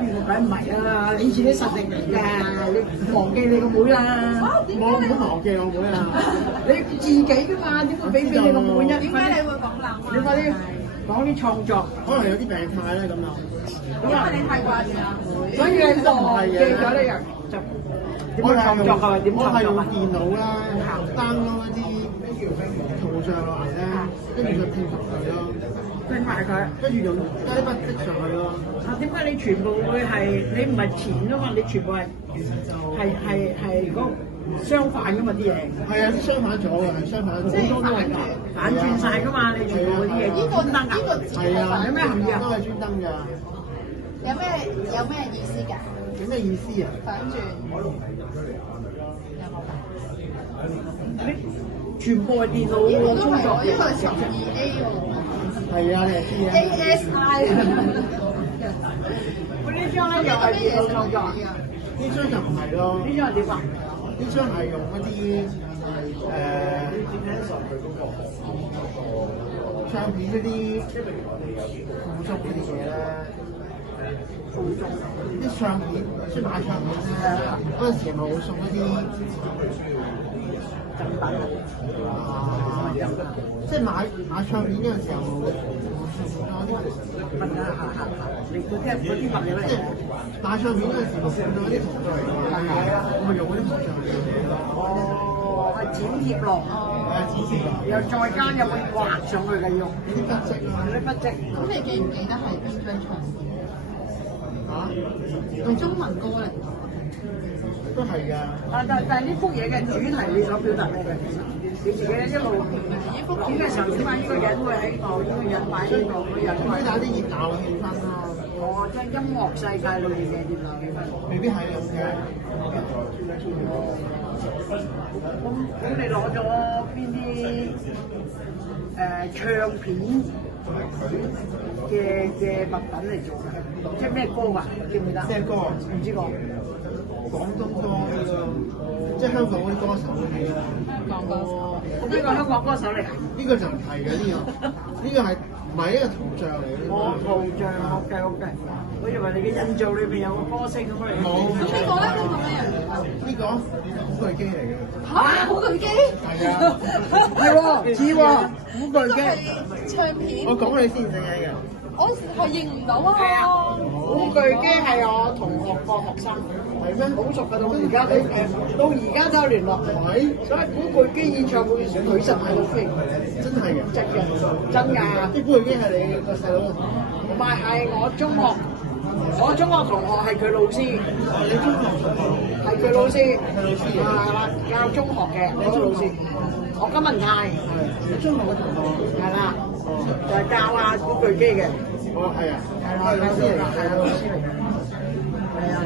邊個梗唔係啦？你自己實力嚟㗎，你忘記你個妹啦？我唔好忘記我妹啊！你自己㗎嘛？點會俾你個妹啫？點解你會講冷話？你快啲講啲創作。可能有啲病態咧咁又。因為你太掛住阿妹。所以你忘記咗呢樣就點樣創作係咪？點我係用創作啊？電腦啦，download 一啲圖像落嚟咧，跟住就拼合佢咯，拼埋佢。跟住用加啲筆跡上去咯。啊，點解你全部會係你唔係填㗎嘛？你全部係嗰相反㗎嘛啲嘢。係啊，相反咗嘅，係相反咗。即係好多都係㗎，反轉晒㗎嘛！你全部嗰啲嘢，呢個專登㗎。呢個字係啊，有咩含義啊都係專登㗎。有咩意思㗎？有咩意思啊？反轉全部係電腦呢個都係操作嘅。我呢個係12A 喎。係啊，你係知啊。ASI 佢呢張咧又係電腦創作。呢張就唔係咯。呢張係點啊？呢張係用一啲唱片嗰啲附屬嗰啲嘢咧，附屬啲唱片，即係買唱片咧，嗰陣時咪會送一啲贈品啊，即係買唱片嗰陣時候會送咗啲係啊，你嗰啲物料嚟即係買唱片嗰陣時會送咗啲圖像嚟㗎，我咪用嗰啲圖像嚟嘅。哦，係剪貼落，又再加入去畫上去嘅用啲筆跡咯，啲筆跡。咁你記唔記得係邊張唱片？嚇，係中文歌嚟。都係㗎。但係呢幅嘢嘅主題你所表達咩嘅？你自己一路諗嘅時候，點解呢個人會喺度，呢個人擺呢度，呢個人擺有啲熱鬧嘅氣氛咯。哦，即係音樂世界裏面嘅熱鬧氣氛。未必係咁嘅。咁你攞咗邊啲唱片嘅物品嚟做嘅？即係咩歌㗎？記唔記得？咩歌啊？唔知喎。廣東歌呢個，即係香港嗰啲歌手嗰啲啦。香港歌手。呢個香港歌手嚟㗎？呢個就唔係嘅，呢個係唔係一個圖像嚟嘅？哦，圖像，OK。我以為你嘅印象裏邊有個歌星咁樣。冇。咁呢個咧？呢個咩人嚟㗎？呢個古巨基嚟嘅。嚇！古巨基？係啊。係喎，似喎，古巨基。唱片。我講你先正嘅。我係認唔到啊！係啊，古巨基係我同學個學生，係咩？好熟㗎，到而家都到而家都有聯絡。係。所以古巨基演唱會佢實買到飛，真係嘅。真㗎。啲古巨基係你個細佬啊？唔係，係我中學同學係佢老師。你中學同學？係佢老師。係老師啊？係啦，教中學嘅嗰個老師。我金文泰。係。你中學嘅同學？係啦。就係教啊古巨基嘅。哦，係啊。係啦，老師嚟㗎，係啊，老師嚟㗎。係啊。